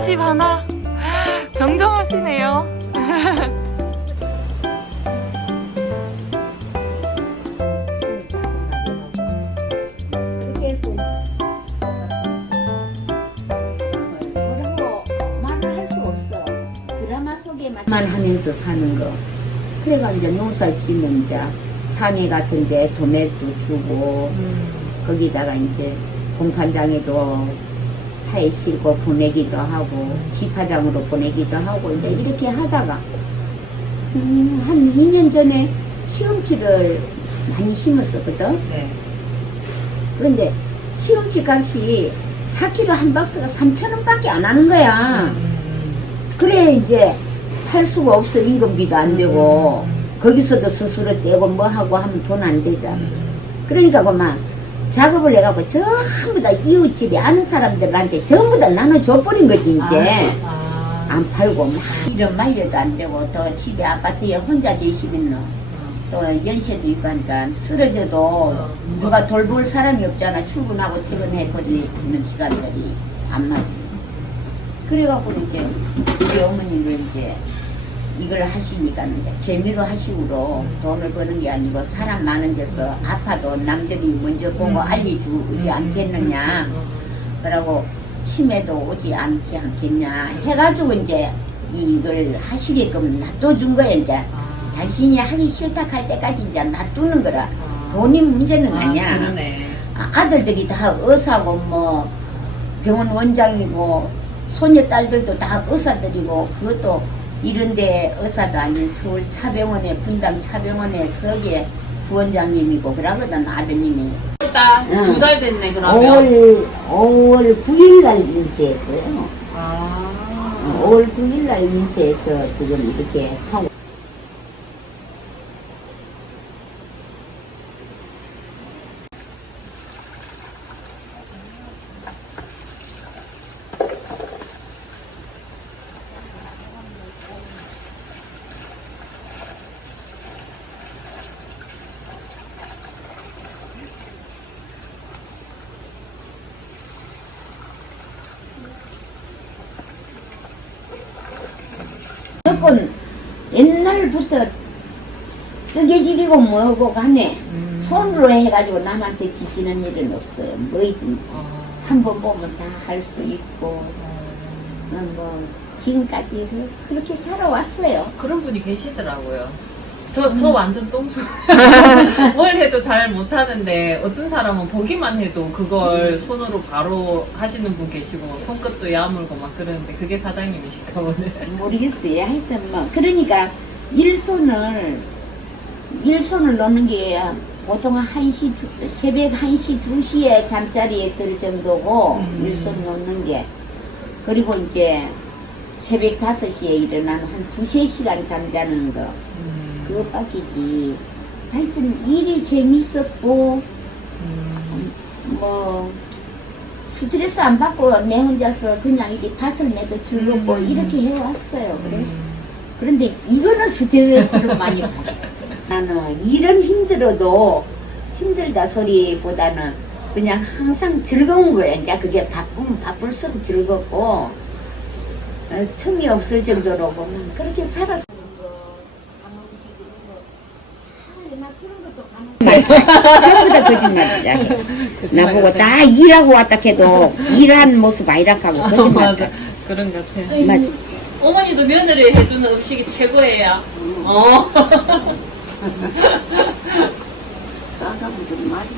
집 하나 정정하시네요. 속에만 하면서 사는 거. 그래가 이제 농사 지면 이제 상해 같은데 도매도 주고 거기다가 이제 공판장에도 차에 싣고 보내기도 하고 집화장으로 보내기도 하고 이제 이렇게 하다가 음, 한 2년 전에 시금치를 많이 심었었거든. 네. 그런데 시금치 값이 4kg 한 박스가 3,000원밖에 안 하는 거야. 그래 이제 팔 수가 없어 임금비도 안 되고 거기서도 스스로 떼고 뭐 하고 하면 돈 안 되잖아. 그러니까 그만 작업을 해갖고 전부 다 이웃집에 아는 사람들한테 전부 다 나눠줘버린 거지 이제. 아, 안 팔고 막 이런 말려도 안 되고 또 집에 아파트에 혼자 계시면 또 연세도 있고 하니까 쓰러져도 누가 돌볼 사람이 없잖아. 출근하고 퇴근해 버리는 시간들이 안 맞아. 그래갖고 이제 우리 어머니를 이제 이걸 하시니까 이제 재미로 하시고로 돈을 버는 게 아니고 사람 많은 데서 아파도 남들이 먼저 보고 알려주지 않겠느냐. 그러고 치매도 오지 않지 않겠냐 해가지고 이제 이걸 하시게끔 놔둬준 거야 이제. 당신이 하기 싫다 할 때까지 이제 놔두는 거라. 돈이 문제는 아니야. 그러네. 아, 아들들이 다 의사고 뭐 병원 원장이고 손녀 딸들도 다 의사들이고 그것도 이런데 의사도 아닌 서울 차병원에 분당 차병원에 거기에 부원장님이고 그러거든 아드님이 일단 응. 두달 됐네 그러면. 5월 5월 9일 날 인쇄했어요. 아. 5월 9일 날 인쇄해서 지금 이렇게 하고 무조건 옛날부터 뜨개질이고 뭐고 간에 음. 손으로 해가지고 남한테 지지는 일은 없어요. 뭐든지 아. 한번 보면 다 할 수 있고 어, 뭐 지금까지 그- 그렇게 살아왔어요. 그런 분이 계시더라고요. 저, 저 완전 똥손. 뭘 해도 잘 못하는데, 어떤 사람은 보기만 해도 그걸 손으로 바로 하시는 분 계시고, 손끝도 야물고 막 그러는데, 그게 사장님이실까 보네. 모르겠어요. 하여튼 뭐 그러니까 일손을 일손을 넣는 게 보통 한 시, 새벽 1시, 2시에 잠자리에 들 정도고 음. 일손 넣는 게 그리고 이제 새벽 5시에 일어나면 한 2, 3시간 잠자는 거 음, 그것밖이지 하여튼 일이 재밌었고 음, 뭐 스트레스 안 받고 내 혼자서 그냥 이렇게 밭을 내도 즐겁고 음. 이렇게 해왔어요. 그래. 음. 그런데 이거는 스트레스를 많이 받아. 나는 일은 힘들어도 힘들다 소리보다는 그냥 항상 즐거운 거야. 이제 그게 바쁘면 바쁠수록 즐겁고 어, 틈이 없을 정도로 보면 그렇게 살았어. 전부 다 거짓말이야. 나보고 다 일하고 왔다 해도 일한 모습 아니라고 어, 거짓말. 맞아. 그런 것 같아. 맞아. 어머니도 며느리 해주는 음식이 최고예요. 어. 나가면 좀 많이